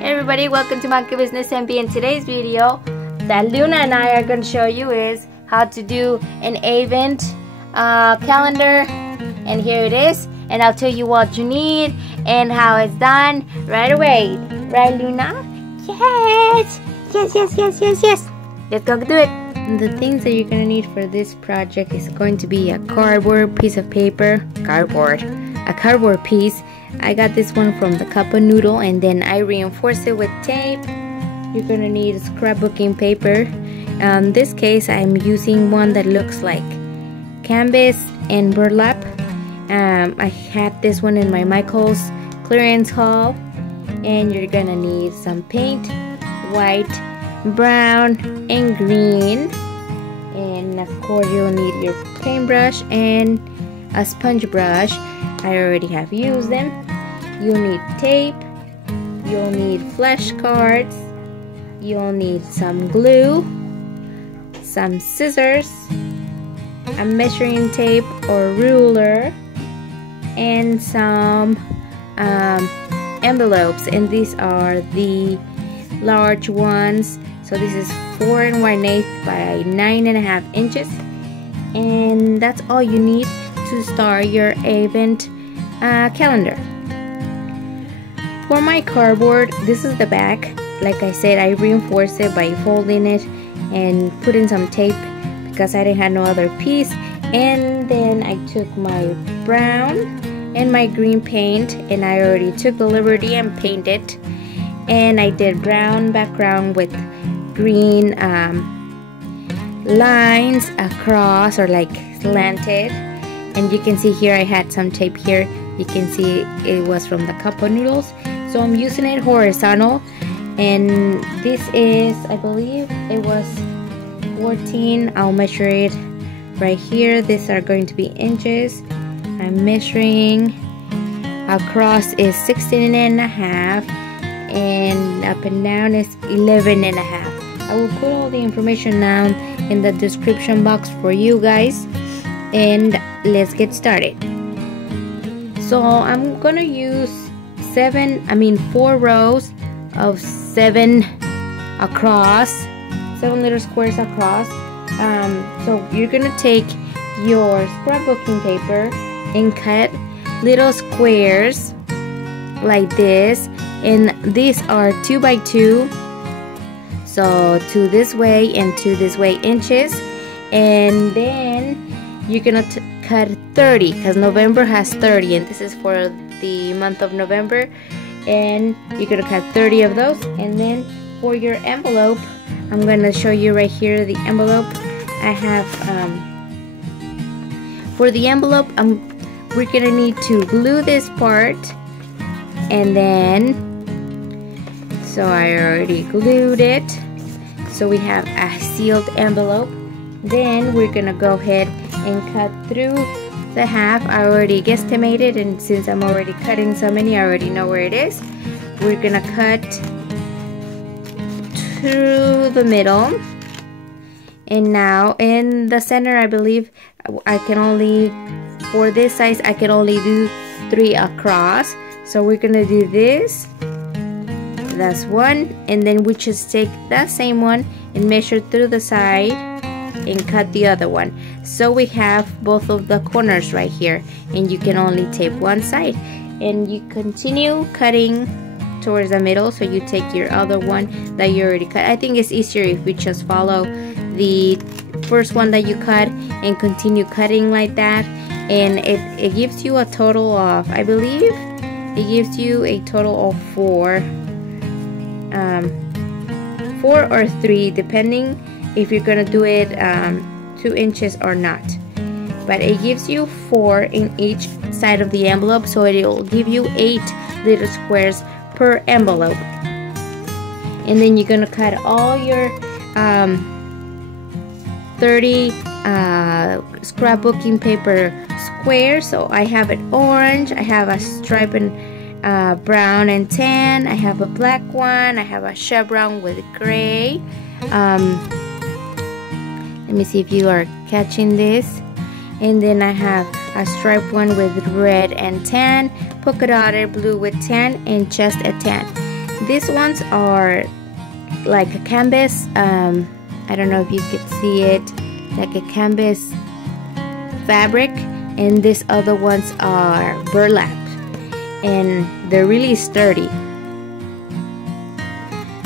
Hey everybody, welcome to Monkey Business MB. In today's video that Luna and I are going to show you is how to do an event calendar, and here it is, and I'll tell you what you need and how it's done right away. Right, Luna? Yes! Yes. Let's go do it. The things that you're going to need for this project is going to be a cardboard piece of paper, a cardboard piece. I got this one from the cup of noodle, and then I reinforced it with tape. You're gonna need scrapbooking paper. In this case, I'm using one that looks like canvas and burlap. I had this one in my Michael's clearance haul. And you're gonna need some paint, white, brown, and green. And of course, you'll need your paintbrush and a sponge brush. I already have used them. You'll need tape, you'll need flashcards, you'll need some glue, some scissors, a measuring tape or ruler, and some envelopes. And these are the large ones. So this is 4 1/8 by 9.5 inches. And that's all you need to start your event calendar. For my cardboard, this is the back. Like I said, I reinforced it by folding it and putting some tape because I didn't have no other piece. And then I took my brown and my green paint, and I already took the liberty and painted. And I did brown background with green lines across, or like slanted. And you can see here I had some tape here. You can see it was from the cup of noodles. So I'm using it horizontal. And this is, I believe it was 14. I'll measure it right here. These are going to be inches. I'm measuring. Across is 16.5. And up and down is 11.5. I will put all the information down in the description box for you guys. And let's get started. So I'm gonna use 4 rows of 7 across, 7 little squares across. So you're gonna take your scrapbooking paper and cut little squares like this, and these are 2 by 2. So 2 this way and 2 this way inches, and then you're gonna cut 30 because November has 30, and this is for the month of November. And you're gonna cut 30 of those. And then for your envelope, I'm gonna show you right here the envelope. I have for the envelope, we're gonna need to glue this part, and then so I already glued it. So we have a sealed envelope. Then we're gonna go ahead and cut through the half. I already guesstimated, and since I'm already cutting so many, I already know where it is. We're gonna cut through the middle, and now in the center, I believe I can only, for this size, I can only do 3 across. So we're gonna do this. That's 1, and then we just take that same one and measure through the side and cut the other one. So we have both of the corners right here, and you can only tape one side, and you continue cutting towards the middle. So you take your other one that you already cut. I think it's easier if we just follow the first one that you cut and continue cutting like that. And it gives you a total of, I believe it gives you a total of 4 or 3, depending if you're gonna do it 2 inches or not. But it gives you 4 in each side of the envelope, so it'll give you 8 little squares per envelope. And then you're gonna cut all your 30 scrapbooking paper squares. So I have it orange, I have a stripe and brown and tan, I have a black one, I have a chevron with gray. Let me see if you are catching this. And then I have a striped one with red and tan, polka dotted blue with tan, and just a tan. these ones are like a canvas. I don't know if you could see it, like a canvas fabric, and these other ones are burlap, and they're really sturdy.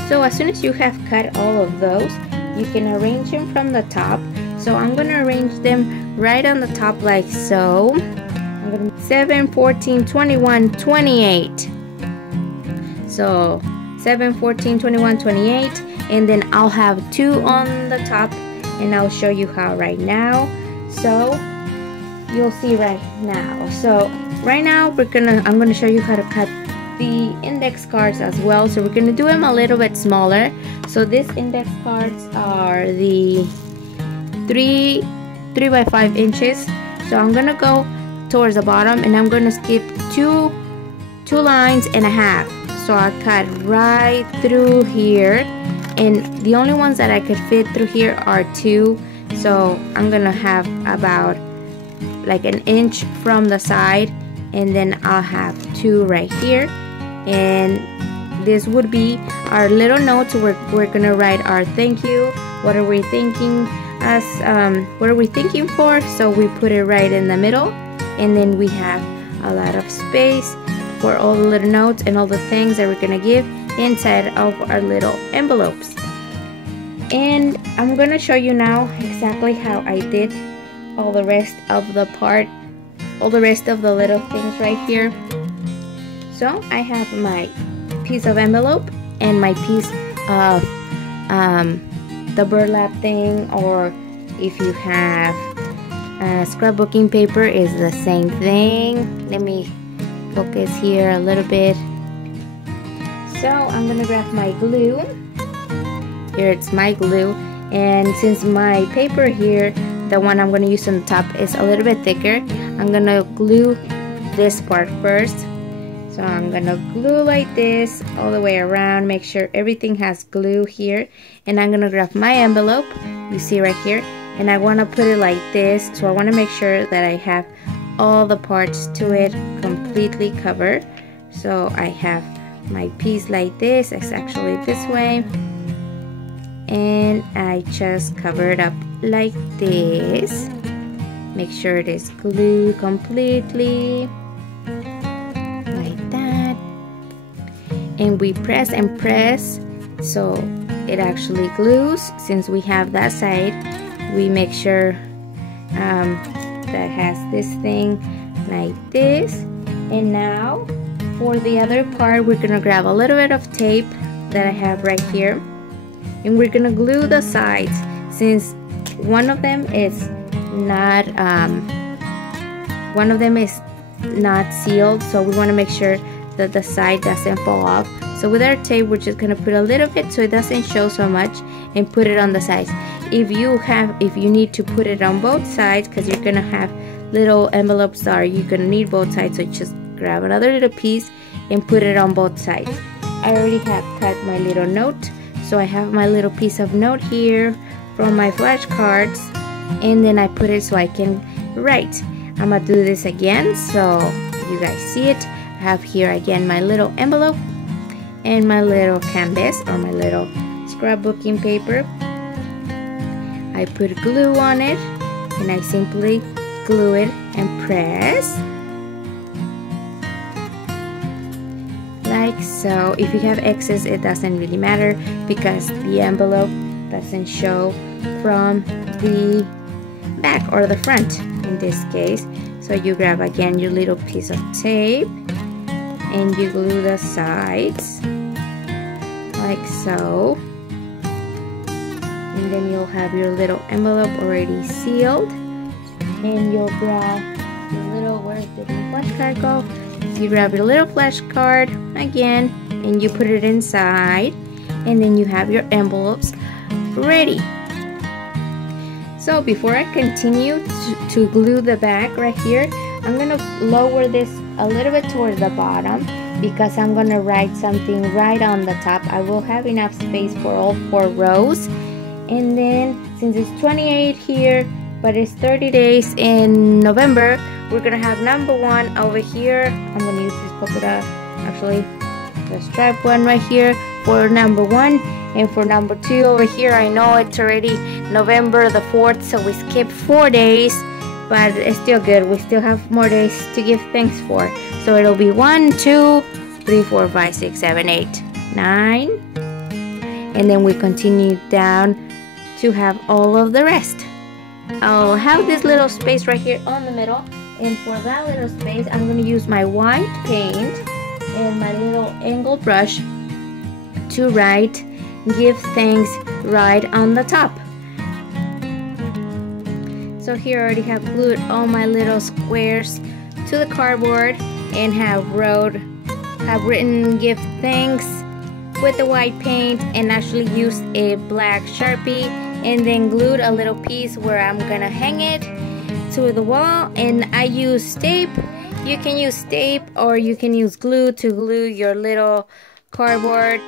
So as soon as you have cut all of those, you can arrange them from the top. So I'm going to arrange them right on the top like so. I'm going to 7, 14, 21, 28. So 7, 14, 21, 28, and then I'll have 2 on the top, and I'll show you how right now. So you'll see right now. So right now I'm gonna show you how to cut the index cards as well. So we're gonna do them a little bit smaller. So these index cards are the 3 by 5 inches. So I'm gonna go towards the bottom, and I'm gonna skip two lines and a half. So I cut right through here, and the only ones that I could fit through here are 2. So I'm gonna have about like an inch from the side, and then I'll have 2 right here. And this would be our little notes where we're gonna write our thank you. What are we thinking what are we thinking for? So we put it right in the middle, and then we have a lot of space for all the little notes and all the things that we're gonna give inside of our little envelopes. And I'm gonna show you now exactly how I did all the rest of the little things right here. So I have my piece of envelope and my piece of the burlap thing, or if you have scrapbooking paper, is the same thing. Let me focus here a little bit. So I'm gonna grab my glue. Here it's my glue, and since my paper here, the one I'm gonna use on the top, is a little bit thicker, I'm gonna glue this part first. So I'm gonna glue like this all the way around, make sure everything has glue here, and I'm gonna grab my envelope, you see right here, and I wanna put it like this. So I wanna make sure that I have all the parts to it completely covered. So I have my piece like this, it's actually this way, and I just cover it up like this. Make sure it is glued completely like that, and we press and press so it actually glues. Since we have that side, we make sure that has this thing like this. And now for the other part, we're gonna grab a little bit of tape that I have right here, and we're gonna glue the sides. Since one of them is not sealed, so we want to make sure that the side doesn't fall off. So with our tape, we're just gonna put a little bit so it doesn't show so much, and put it on the sides. If you need to put it on both sides, because you're gonna have little envelopes that you're gonna need both sides, so just grab another little piece and put it on both sides. I already have cut my little note, so I have my little piece of note here from my flashcards, and then I put it so I can write. I'm gonna do this again so you guys see it. I have here again my little envelope and my little canvas, or my little scrapbooking paper. I put glue on it, and I simply glue it and press like so. If you have excess, it doesn't really matter, because the envelope doesn't show from the back or the front in this case. So you grab again your little piece of tape, and you glue the sides like so, and then you'll have your little envelope already sealed. And you'll grab your little, where did my flashcard go? So you grab your little flashcard again, and you put it inside, and then you have your envelopes ready. So before I continue to glue the back right here, I'm gonna lower this a little bit towards the bottom, because I'm gonna write something right on the top. I will have enough space for all 4 rows. And then since it's 28 here, but it's 30 days in November, we're gonna have number 1 over here. I'm gonna use this polka dot, actually the striped one right here for number 1. And for number 2 over here, I know it's already November the 4th, so we skipped 4 days, but it's still good. We still have more days to give thanks for. So it'll be 1, 2, 3, 4, 5, 6, 7, 8, 9. And then we continue down to have all of the rest. I'll have this little space right here on the middle. And for that little space, I'm going to use my white paint and my little angle brush to write give thanks right on the top. So here I already have glued all my little squares to the cardboard and have written give thanks with the white paint, and actually used a black Sharpie and then glued a little piece where I'm gonna hang it to the wall. And I use tape. You can use tape or you can use glue to glue your little cardboard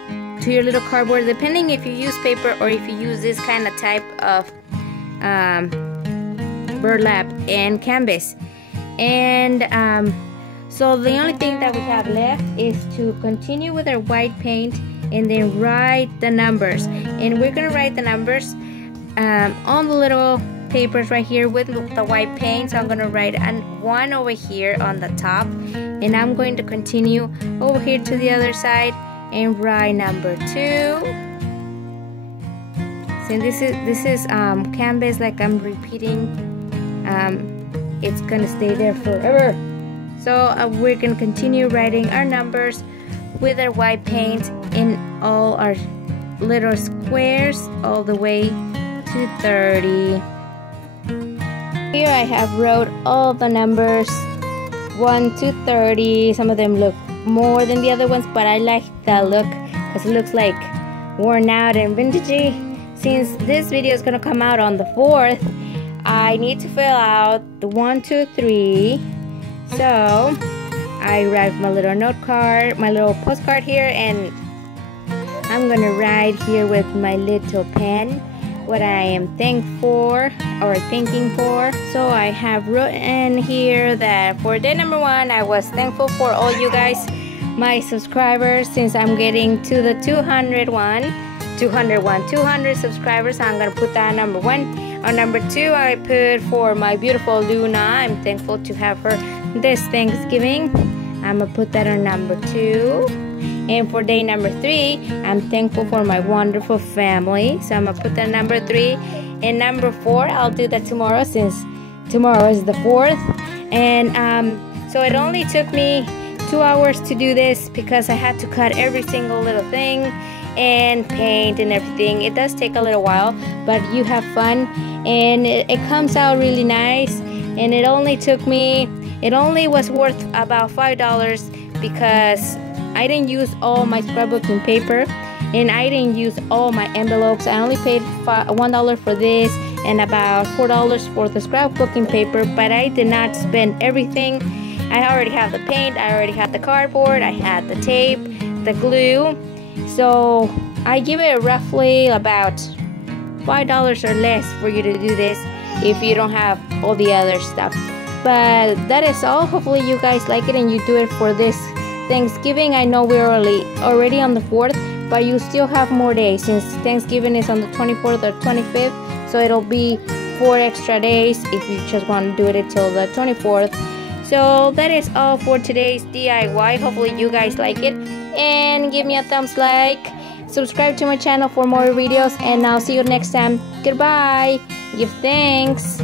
to your little cardboard, depending if you use paper or if you use this kind of type of burlap and canvas. And so the only thing that we have left is to continue with our white paint and then write the numbers. And we're gonna write the numbers on the little papers right here with the white paint. So I'm gonna write 1 over here on the top, and I'm going to continue over here to the other side and write number 2. So this is canvas, like I'm repeating. It's gonna stay there forever. So we're gonna continue writing our numbers with our white paint in all our little squares all the way to 30. Here I have wrote all the numbers 1 to 30. Some of them look more than the other ones, but I like that look because it looks like worn out and vintagey. Since this video is gonna come out on the 4th, I need to fill out the 1, 2, 3. So I write my little note card, my little postcard here, and I'm gonna write here with my little pen what I am thankful or thanking for. So I have written here that for day number 1, I was thankful for all you guys, my subscribers, since I'm getting to the 200 subscribers. I'm gonna put that number 1. On number 2, I put for my beautiful Luna. I'm thankful to have her this Thanksgiving. I'm gonna put that on number 2. And for day number 3, I'm thankful for my wonderful family. So I'm gonna put that number 3. And number 4, I'll do that tomorrow, since tomorrow is the 4th. And so it only took me 2 hours to do this because I had to cut every single little thing and paint and everything. It does take a little while, but you have fun, and it comes out really nice. And it only was worth about $5 because I didn't use all my scrapbooking paper and I didn't use all my envelopes. I only paid $1 for this and about $4 for the scrapbooking paper, but I did not spend everything. I already have the paint, I already had the cardboard, I had the tape, the glue. So I give it roughly about $5 or less for you to do this if you don't have all the other stuff. But that is all. Hopefully you guys like it and you do it for this Thanksgiving. I know we're already on the 4th, but you still have more days since Thanksgiving is on the 24th or 25th. So it'll be 4 extra days if you just want to do it until the 24th. So that is all for today's DIY. Hopefully you guys like it, and give me a thumbs like, subscribe to my channel for more videos, and I'll see you next time. Goodbye. Give thanks.